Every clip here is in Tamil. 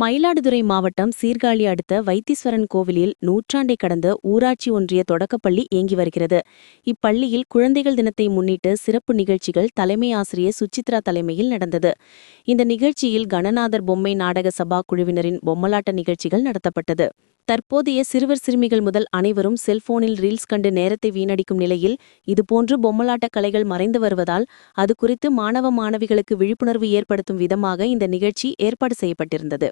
மயிலாடுதுறை மாவட்டம் சீர்காழி அடுத்த வைத்தீஸ்வரன் கோவிலில் நூற்றாண்டை கடந்த ஊராட்சி ஒன்றிய தொடக்கப்பள்ளி இயங்கி வருகிறது. இப்பள்ளியில் குழந்தைகள் தினத்தை முன்னிட்டு சிறப்பு நிகழ்ச்சிகள் தலைமை ஆசிரியர் சுச்சித்ரா தலைமையில் நடந்தது. இந்த நிகழ்ச்சியில் கணநாதர் பொம்மை நாடக சபா குழுவினரின் பொம்மலாட்ட நிகழ்ச்சிகள் நடத்தப்பட்டது. தற்போதைய சிறுவர் சிறுமிகள் முதல் அனைவரும் செல்போனில் ரீல்ஸ் கண்டு நேரத்தை வீணடிக்கும் நிலையில் இதுபோன்று பொம்மலாட்ட கலைகள் மறைந்து வருவதால் அது குறித்து மாணவ மாணவிகளுக்கு விழிப்புணர்வு ஏற்படுத்தும் விதமாக இந்த நிகழ்ச்சி ஏற்பாடு செய்யப்பட்டிருந்தது.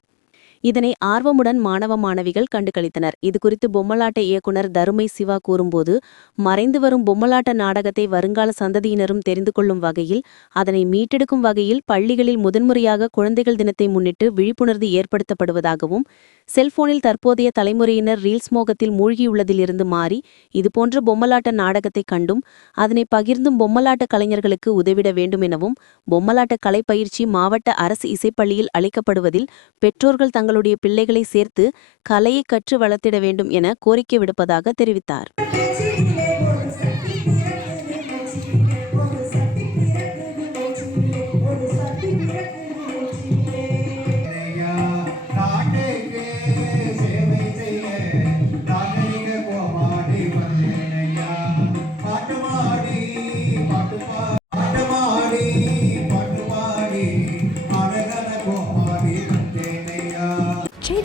இதனை ஆர்வமுடன் மாணவ மாணவிகள் கண்டுகளித்தனர். இதுகுறித்து பொம்மலாட்ட இயக்குனர் தருமை சிவா கூறும்போது மறைந்து வரும் பொம்மலாட்ட நாடகத்தை வருங்கால சந்ததியினரும் தெரிந்து கொள்ளும் வகையில் அதனை மீட்டெடுக்கும் வகையில் பள்ளிகளில் முதன்முறையாக குழந்தைகள் தினத்தை முன்னிட்டு விழிப்புணர்வு ஏற்படுத்தப்படுவதாகவும் செல்போனில் தற்போதைய தலைமுறையினர் ரீல்ஸ் மோகத்தில் மூழ்கியுள்ளதிலிருந்து மாறி இதுபோன்ற பொம்மலாட்ட நாடகத்தை கண்டும் அதனை பகிர்ந்தும் பொம்மலாட்ட கலைஞர்களுக்கு உதவிட வேண்டும் எனவும் பொம்மலாட்ட கலை பயிற்சி மாவட்ட அரசு இசைப்பள்ளியில் அளிக்கப்படுவதில் பெற்றோர்கள் தங்கள் தங்களுடைய பிள்ளைகளை சேர்த்து கலையை கற்று வளர்த்திட வேண்டும் என கோரிக்கை விடுப்பதாக தெரிவித்தார்.